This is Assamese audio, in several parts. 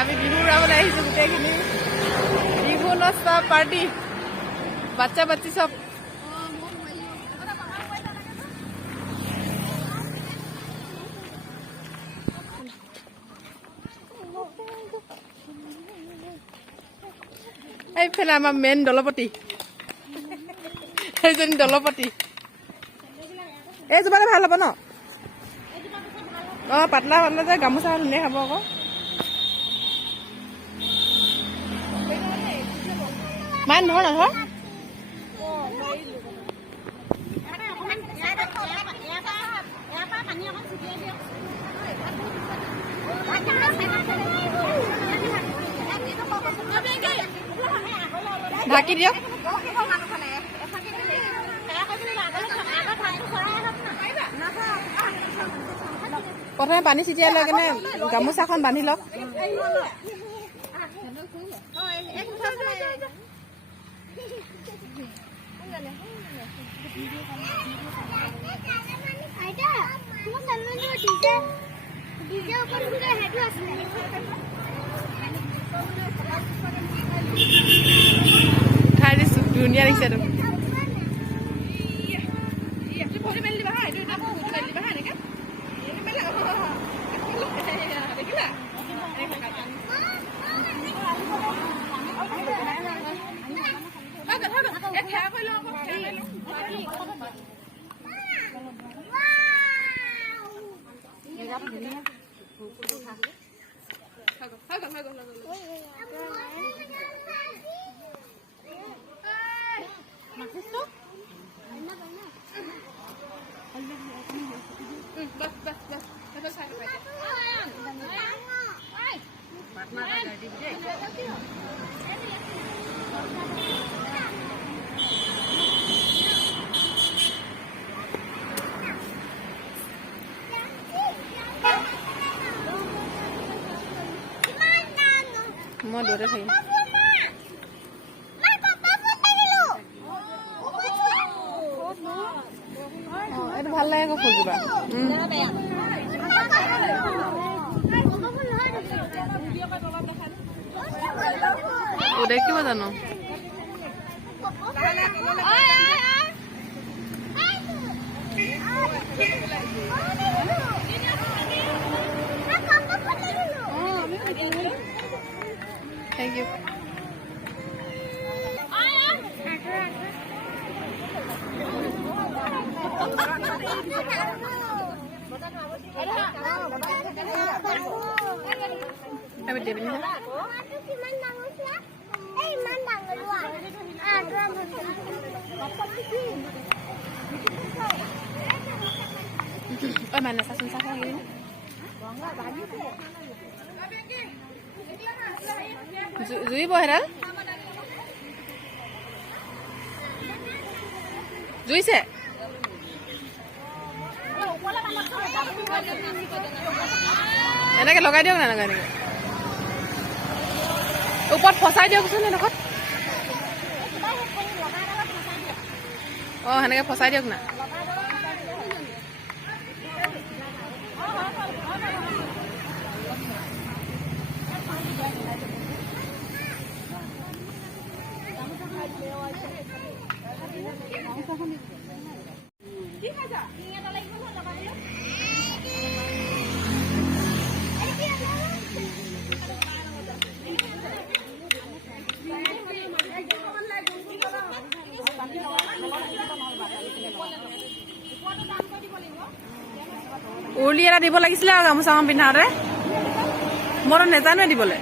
আমি বিহু উৰাবলৈ আহিছোঁ গোটেইখিনি বিহু নচা পাৰ্টি বাচ্চা বাচ্চি চব এইফালে আমাৰ মেইন দলপতি এইজনী দলপতি এইজোপাতে ভাল হ'ব ন অঁ পাতলা পাতলা যে গামোচা ধুনীয়া খাব আকৌ মান ধৰ নধৰ ঢাকি দিয়ক প্ৰথমে পানী ছিটিয়াই লৈ কেনে গামোচাখন বান্ধি লওক খাই দিছো ধুনীয়া লাগিছে তো মই দৌৰে থাকিম এইটো ভাল লাগে আকৌ ফুলজোপা দেখিব জানো Thank you. Oh, mana susah lagi ini? Zui bohral? Zui se? Enak ke logai dia nggak logai ni? Upot posai dia kusun ni nak? Oh, enak ke posai dia nggak? উৰুলি এটা দিব লাগিছিলে আৰু গামোচাখন পিন্ধাওঁতে মই নেজানোৱে দিবলৈ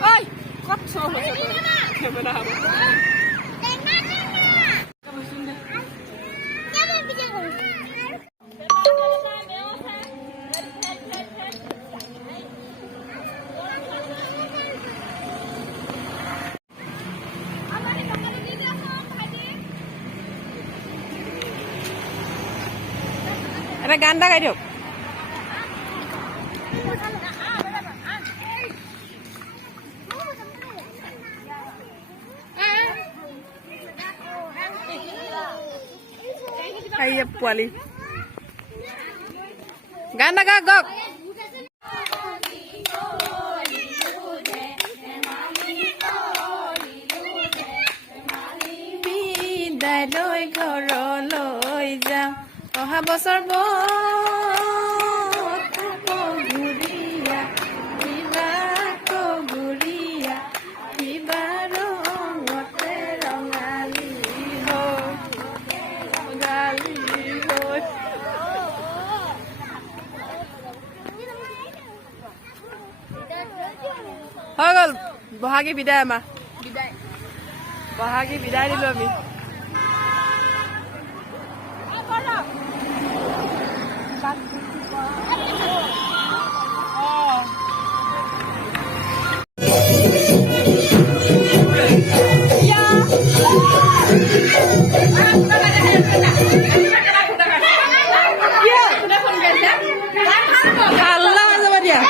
Ôi, quắt xô mà camera. Ada ganda kayak itu. Kayak puali. Ganda gagok. Bidai loi goro loi jam. Oha bosor ko guria, iba ko guria, iba rongote rongali ho, gali ho. Hagol, bahagi bidai ma. Bidai. Bahagi bidai dulu mi. Kalah sama dia.